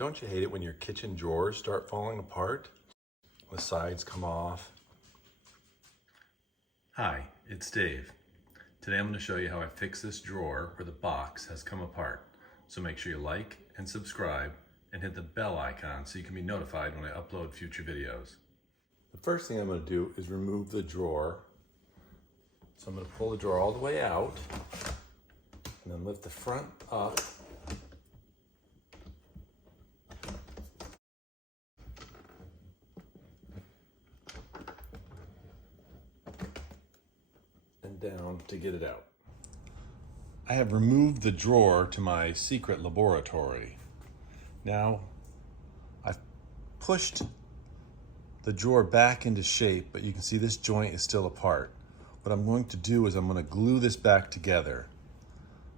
Don't you hate it when your kitchen drawers start falling apart? The sides come off. Hi, it's Dave. Today I'm going to show you how I fix this drawer where the box has come apart. So make sure you like and subscribe and hit the bell icon so you can be notified when I upload future videos. The first thing I'm going to do is remove the drawer. So I'm going to pull the drawer all the way out and then lift the front up. And down to get it out. I have removed the drawer to my secret laboratory. Now, I've pushed the drawer back into shape, but you can see this joint is still apart. What I'm going to do is I'm going to glue this back together.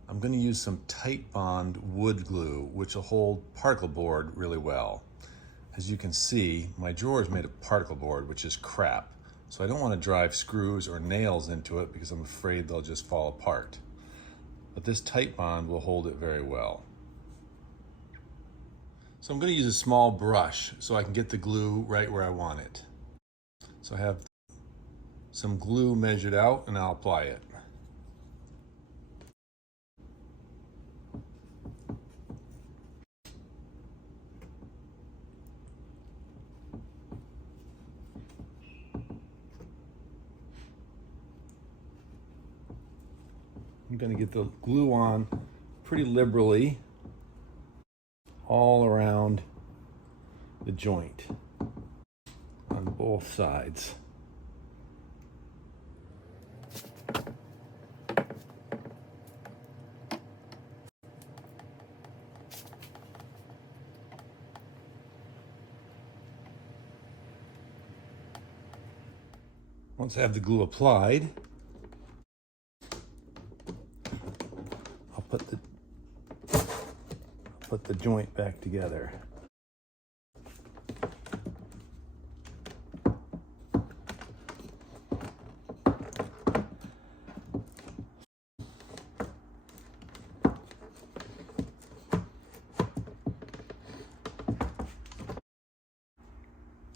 I'm going to use some tight bond wood glue, which will hold particle board really well. As you can see, my drawer is made of particle board, which is crap. So I don't want to drive screws or nails into it because I'm afraid they'll just fall apart. But this tight bond will hold it very well. So I'm going to use a small brush so I can get the glue right where I want it. So I have some glue measured out and I'll apply it. I'm going to get the glue on pretty liberally all around the joint on both sides. Once I have the glue applied, I'll put the joint back together.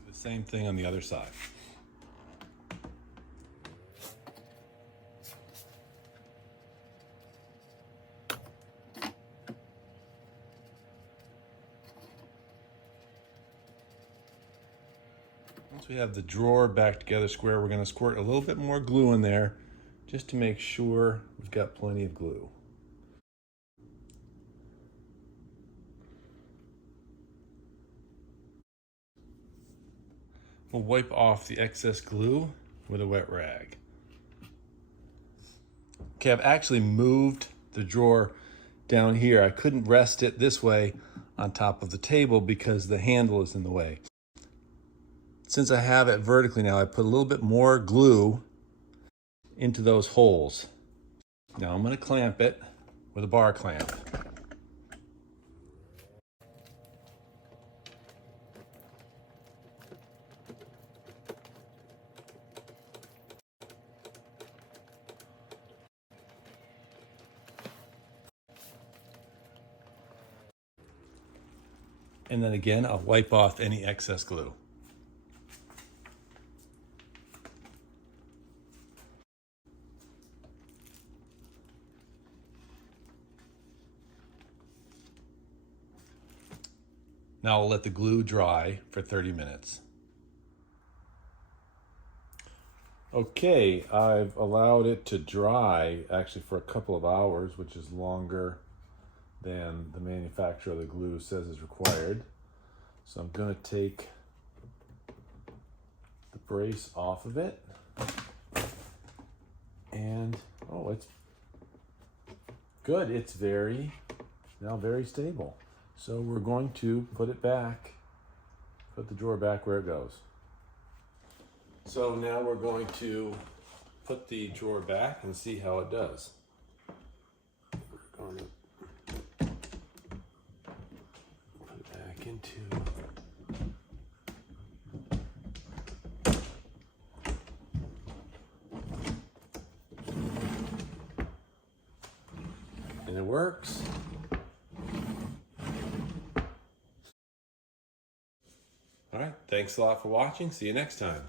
The same thing on the other side. Once we have the drawer back together square, we're going to squirt a little bit more glue in there just to make sure we've got plenty of glue. We'll wipe off the excess glue with a wet rag. Okay, I've actually moved the drawer down here. I couldn't rest it this way on top of the table because the handle is in the way. Since I have it vertically now, I put a little bit more glue into those holes. Now I'm going to clamp it with a bar clamp. And then again, I'll wipe off any excess glue. Now I'll let the glue dry for 30 minutes. Okay, I've allowed it to dry actually for a couple of hours, which is longer than the manufacturer of the glue says is required. So I'm going to take the brace off of it. And, oh, it's good. It's now very stable. So we're going to put it back, put the drawer back where it goes. So now we're going to put the drawer back and see how it does. We're going to put it back into and it works. All right, thanks a lot for watching. See you next time.